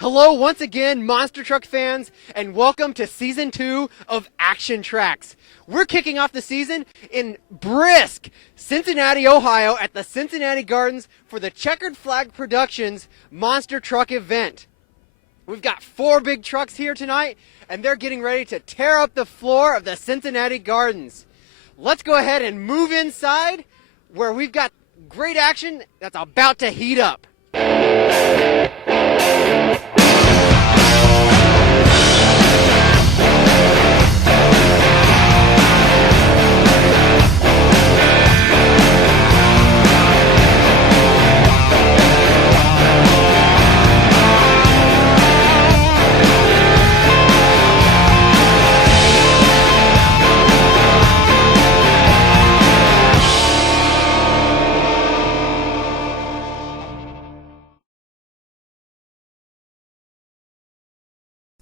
Hello once again, Monster Truck fans, and welcome to Season 2 of ActionTracks. We're kicking off the season in brisk Cincinnati, Ohio at the Cincinnati Gardens for the Checkered Flag Productions Monster Truck event. We've got 4 big trucks here tonight, and they're getting ready to tear up the floor of the Cincinnati Gardens. Let's go ahead and move inside where we've got great action that's about to heat up.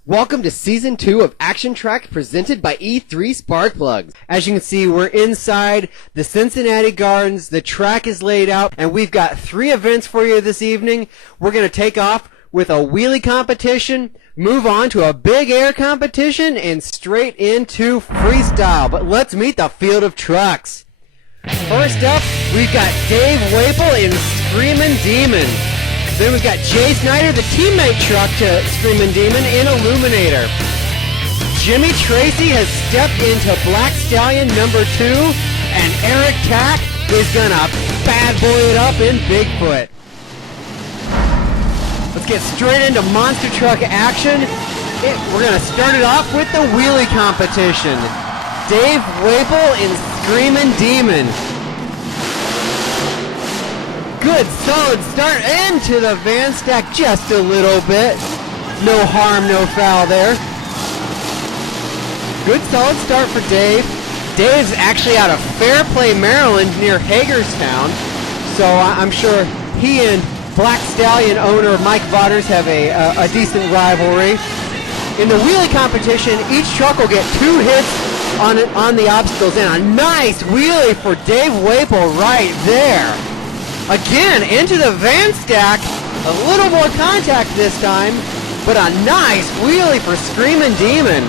Welcome to Season 2 of ActionTracks presented by E3 Spark Plugs. As you can see, we're inside the Cincinnati Gardens. The track is laid out, and we've got 3 events for you this evening. We're going to take off with a wheelie competition, move on to a big air competition, and straight into freestyle. But let's meet the field of trucks. First up, we've got Dave Waple in Screamin Demon. Then we've got Snyder, the teammate truck to Screamin Demon in Illuminator. Tracey has stepped into Black Stallion number 2, and Tack is gonna bad boy it up in Bigfoot. Let's get straight into monster truck action. We're gonna start it off with the wheelie competition. Dave Waple in Screamin Demon. Good, solid start into the van stack just a little bit. No harm, no foul there. Good, solid start for Dave. Dave's actually out of Fairplay, Maryland, near Hagerstown. So I'm sure he and Black Stallion owner Mike Vodders have a decent rivalry. In the wheelie competition, each truck will get 2 hits on the obstacles, and a nice wheelie for Dave Waple right there. Again, into the van stack, a little more contact this time, but a nice wheelie for Screamin Demon.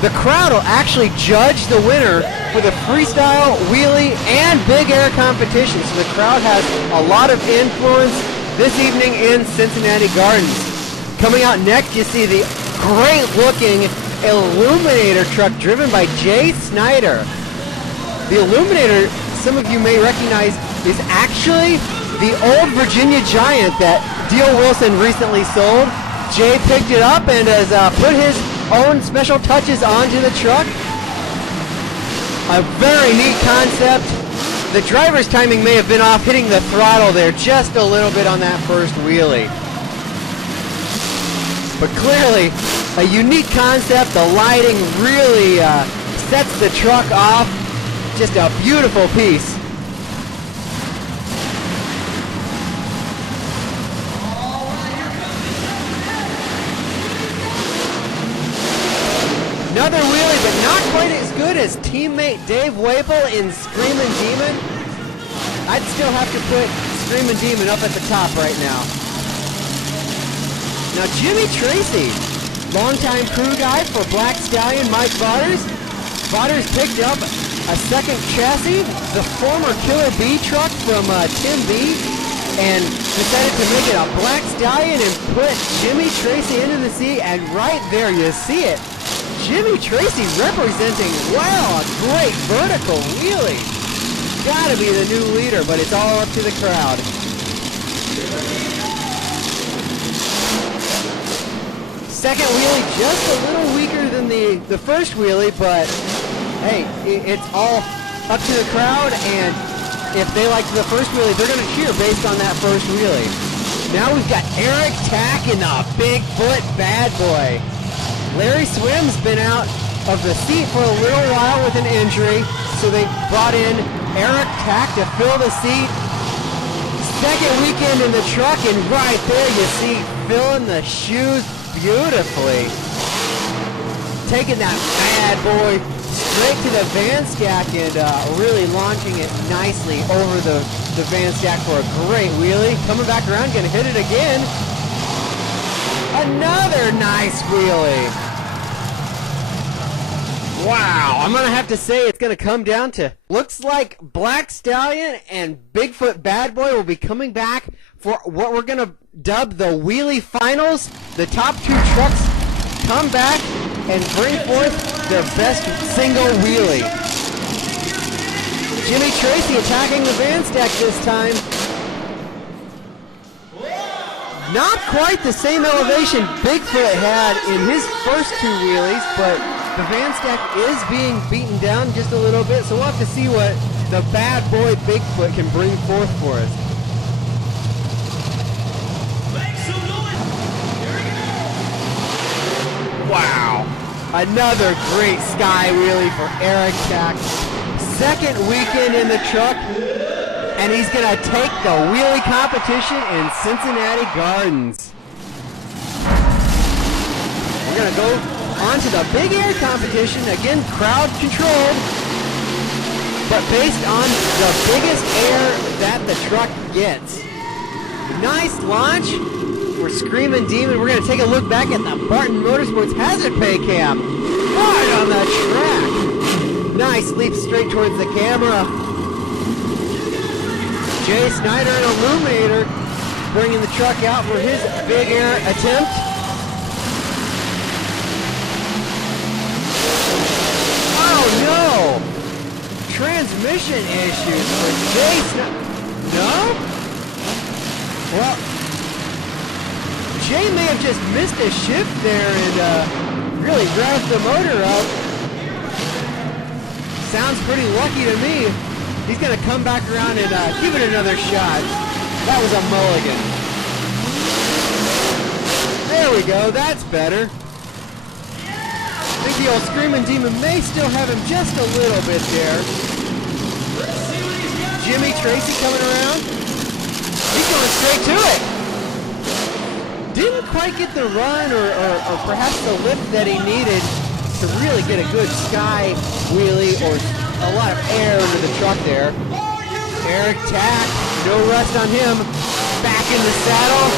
The crowd will actually judge the winner for the freestyle, wheelie, and big air competition, so the crowd has a lot of influence this evening in Cincinnati Gardens. Coming out next, you see the great-looking Illuminator truck driven by Snyder. The Illuminator, some of you may recognize, is actually the old Virginia Giant that Deal Wilson recently sold. Jay picked it up and has put his own special touches onto the truck. A very neat concept. The driver's timing may have been off, hitting the throttle there just a little bit on that first wheelie. But clearly, a unique concept. The lighting really sets the truck off. Just a beautiful piece. Another wheelie, but not quite as good as teammate Dave Waple in Screamin Demon. I'd still have to put Screamin Demon up at the top right now. Now Tracey, longtime crew guy for Black Stallion Mike Vodders. Vodders picked up a second chassis, the former Killer B truck from TMB, and decided to make it a Black Stallion and put Tracey into the seat, and right there you see it. Tracey representing, wow, a great vertical wheelie. Gotta be the new leader, but it's all up to the crowd. Second wheelie just a little weaker than the first wheelie, but hey, it's all up to the crowd, and if they liked the first wheelie, they're gonna cheer based on that first wheelie. Now we've got Tack in the Bigfoot bad boy. Larry Swim's been out of the seat for a little while with an injury, so they brought in Tack to fill the seat. Second weekend in the truck, and right there you see filling the shoes beautifully. Taking that bad boy straight to the van stack and really launching it nicely over the van stack for a great wheelie. Coming back around, gonna hit it again. Another nice wheelie. Wow, I'm going to have to say it's going to come down to, looks like Black Stallion and Bigfoot Bad Boy will be coming back for what we're going to dub the Wheelie Finals. The top two trucks come back and bring forth their best single wheelie. Jimmy Tracey attacking the van stack this time. Not quite the same elevation Bigfoot had in his first two wheelies, but the van stack is being beaten down just a little bit, so we'll have to see what the bad boy Bigfoot can bring forth for us. Wow. Another great sky wheelie for Eric Tack. Second weekend in the truck, and he's going to take the wheelie competition in Cincinnati Gardens. We're going to go on to the big air competition, again crowd controlled, but based on the biggest air that the truck gets. Nice launch for Screamin' Demon. We're going to take a look back at the Barton Motorsports hazard pay cam. Right on the track. Nice leap straight towards the camera. Jay Snyder and Illuminator bringing the truck out for his big air attempt. Oh no! Transmission issues for Jay Snyder. No? Well, Jay may have just missed a shift there and really revved the motor up. Sounds pretty lucky to me. He's going to come back around and give it another shot. That was a mulligan. There we go. That's better. I think the old Screamin' Demon may still have him just a little bit there. Jimmy Tracey coming around. He's going straight to it. Didn't quite get the run or perhaps the lift that he needed to really get a good sky wheelie or a lot of air into the truck there. Eric Tack, no rust on him. Back in the saddle.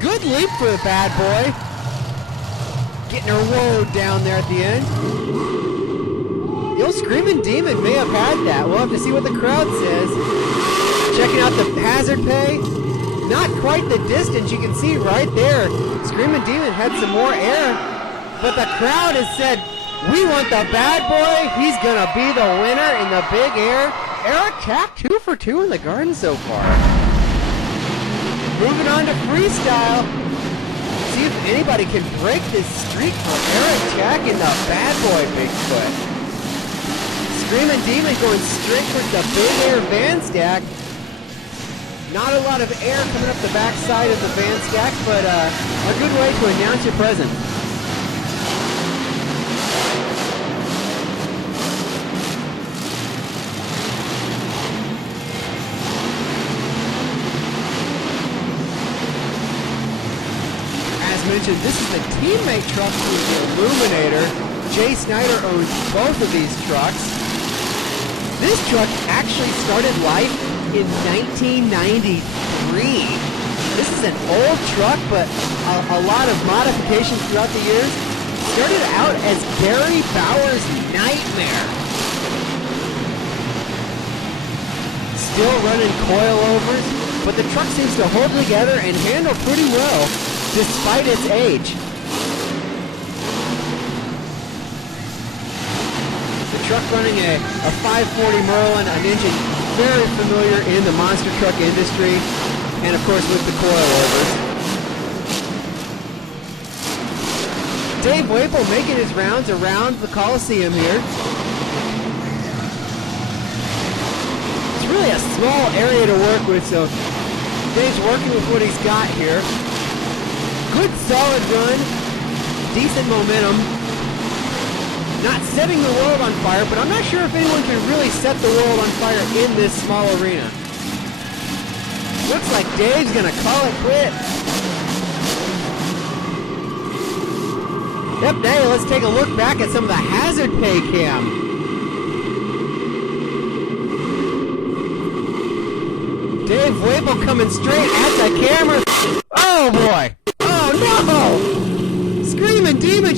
Good leap for the bad boy. Getting her load down there at the end. The old Screamin' Demon may have had that. We'll have to see what the crowd says. Checking out the hazard pay. Not quite the distance. You can see right there. Screamin' Demon had some more air. But the crowd has said, we want the bad boy. He's going to be the winner in the big air. Eric Tack 2 for 2 in the garden so far. Moving on to Freestyle. See if anybody can break this streak for Eric Tack in the bad boy Bigfoot. Screamin' Demon going straight towards the big air van stack. Not a lot of air coming up the back side of the van stack, but a good way to announce your presence. Mentioned, this is the teammate truck for the Illuminator. Jay Snyder owns both of these trucks. This truck actually started life in 1993. This is an old truck, but a lot of modifications throughout the years. Started out as Gary Bauer's Nightmare. Still running coilovers, but the truck seems to hold together and handle pretty well despite its age. The truck running a 540 Merlin, an engine very familiar in the monster truck industry, and of course with the coilovers. Dave Waple making his rounds around the Coliseum here. It's really a small area to work with, so Dave's working with what he's got here. Good solid run, decent momentum. Not setting the world on fire, but I'm not sure if anyone can really set the world on fire in this small arena. Looks like Dave's gonna call it quit. Yep, hey, let's take a look back at some of the hazard pay cam. Dave Waple coming straight at the camera. Oh boy! Oh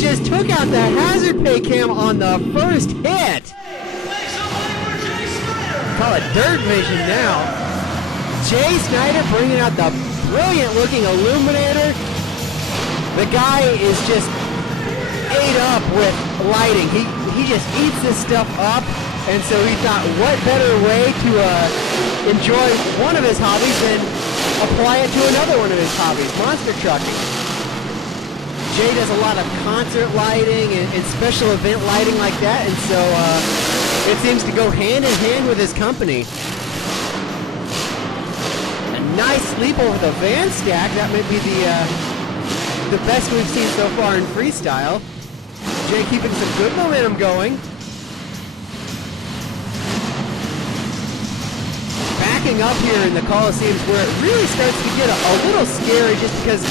just took out the hazard pay cam on the first hit. Call it dirt vision now. Jay Snyder bringing out the brilliant looking Illuminator. The guy is just ate up with lighting. He just eats this stuff up, and so he thought, what better way to enjoy one of his hobbies than apply it to another one of his hobbies, monster trucking. Jay does a lot of concert lighting and special event lighting like that, and so it seems to go hand in hand with his company. A nice leap over the van stack. That might be the best we've seen so far in freestyle. Jay keeping some good momentum going. Backing up here in the Coliseums where it really starts to get a little scary just because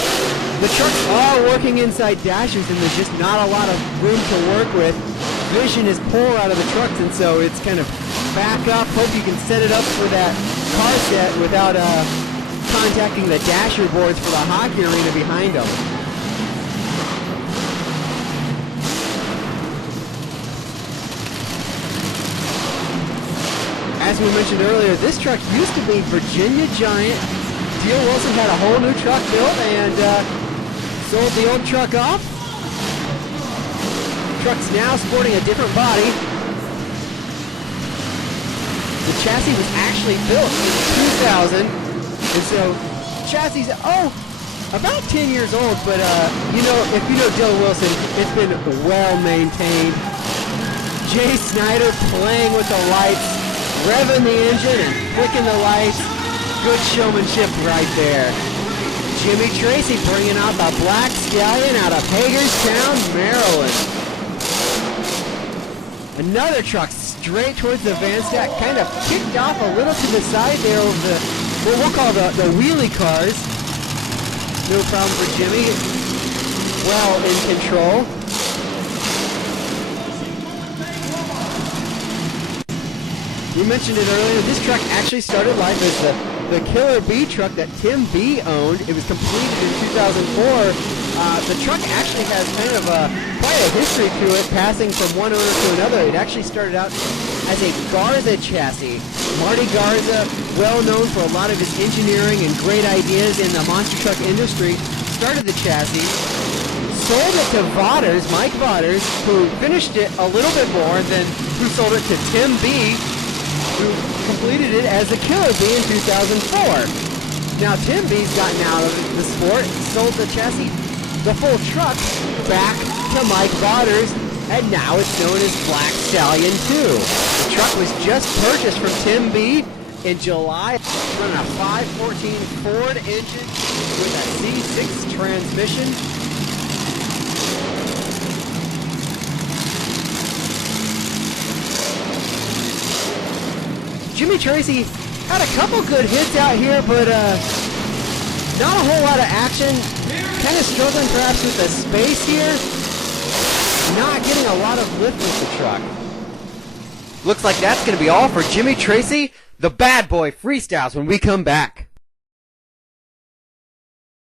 the trucks are working inside dashers and there's just not a lot of room to work with. Vision is poor out of the trucks, and so it's kind of back up, hope you can set it up for that car set without contacting the dasher boards for the hockey arena behind them. As we mentioned earlier, this truck used to be Virginia Giant. Deal Wilson had a whole new truck built and sold the old truck off. Truck's now sporting a different body. The chassis was actually built in 2000, and so chassis, about 10 years old, but if you know Dill Wilson, it's been well maintained. Jay Snyder playing with the lights, revving the engine and flicking the lights. Good showmanship right there. Jimmy Tracey bringing out the Black Stallion out of Hagerstown, Maryland. Another truck straight towards the van stack, kind of kicked off a little to the side there of the, what we'll call the wheelie cars. No problem for Jimmy. Well in control. We mentioned it earlier, this truck actually started life as the Killer B truck that Tim B owned. It was completed in 2004. The truck actually has kind of quite a history to it, passing from one owner to another. It actually started out as a Garza chassis. Marty Garza, well known for a lot of his engineering and great ideas in the monster truck industry, started the chassis, sold it to Vaughters, Mike Vaughters, who finished it a little bit more than who sold it to Tim B, who completed it as a Killer B in 2004. Now Tim B's gotten out of the sport, sold the chassis, the full truck, back to Mike Vaughters, and now it's known as Black Stallion 2. The truck was just purchased from Tim B in July, running a 514 Ford engine with a C6 transmission. Jimmy Tracey had a couple good hits out here, but not a whole lot of action. Kind of struggling perhaps with the space here. Not getting a lot of lift with the truck. Looks like that's going to be all for Jimmy Tracey, the bad boy freestyles, when we come back.